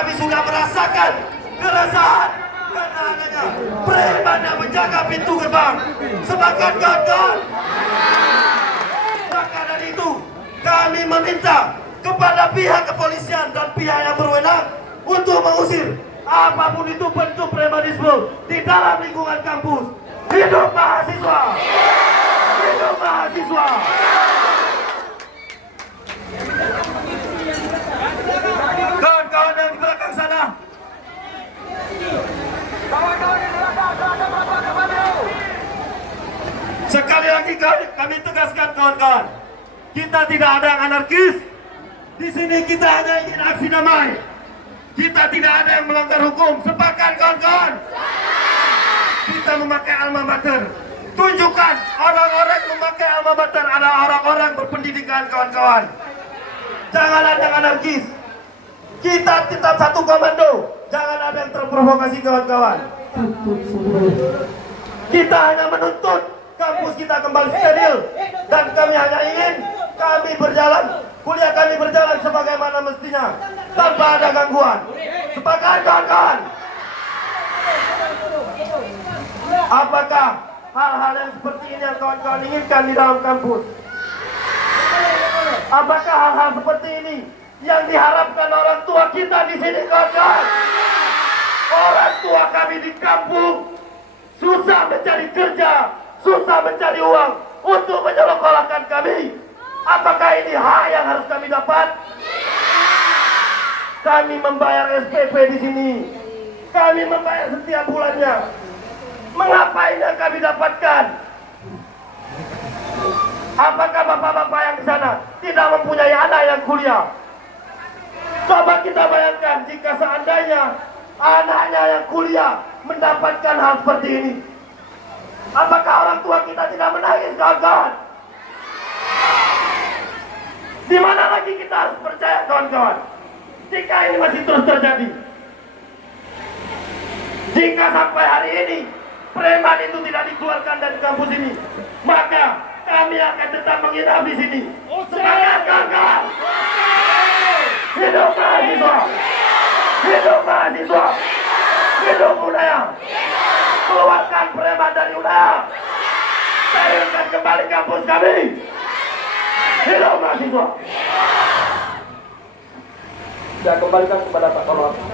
kami sudah merasakan keresahan karena adanya preman yang menjaga pintu gerbang. Sepakat kawan-kawan? Maka dari itu kami meminta kepada pihak kepolisian dan pihak yang berwenang untuk mengusir apapun itu bentuk premanisme di dalam lingkungan kampus. Hidup mahasiswa! Hidup mahasiswa! Kawan-kawan yang di belakang sana, sekali lagi kami tegaskan kawan-kawan, kita tidak ada yang anarkis. Di sini kita hanya ingin aksi damai. Kita tidak ada yang melanggar hukum. Sepakat kawan-kawan? Kita memakai alma mater. Tunjukkan orang-orang memakai alma mater adalah orang-orang berpendidikan kawan-kawan. Jangan ada yang anarkis. Kita tetap satu komando. Jangan ada yang terprovokasi kawan-kawan. Kita hanya menuntut kampus kita kembali steril. Dan kami hanya ingin kami berjalan, kuliah kami berjalan sebagaimana mestinya, tanpa ada gangguan. Sepakat kawan-kawan? Apakah hal-hal yang seperti ini yang kawan-kawan inginkan di dalam kampus? Apakah hal-hal seperti ini yang diharapkan orang tua kita di sini kawan-kawan? Orang tua kami di kampung susah mencari kerja, susah mencari uang untuk menyekolahkan kami. Apakah ini hak yang harus kami dapat? Kami membayar SPP di sini. Kami membayar setiap bulannya. Mengapa ini yang kami dapatkan? Apakah bapak-bapak yang di sana tidak mempunyai anak yang kuliah? Coba kita bayangkan jika seandainya anaknya yang kuliah mendapatkan hal seperti ini. Apakah orang tua kita tidak menangis kawan-kawan? Di mana lagi kita harus percaya kawan-kawan? Jika ini masih terus terjadi, jika sampai hari ini preman itu tidak dikeluarkan dari kampus ini, maka kami akan tetap menginap di sini. Semangat kawan-kawan! Hidup mahasiswa! Hidup mahasiswa! Hidup Unaya! Keluarkan preman dari Unaya! Sterilkan kembali kampus kami! Hidup mahasiswa! Saya kembalikan kepada Pak Korlantas.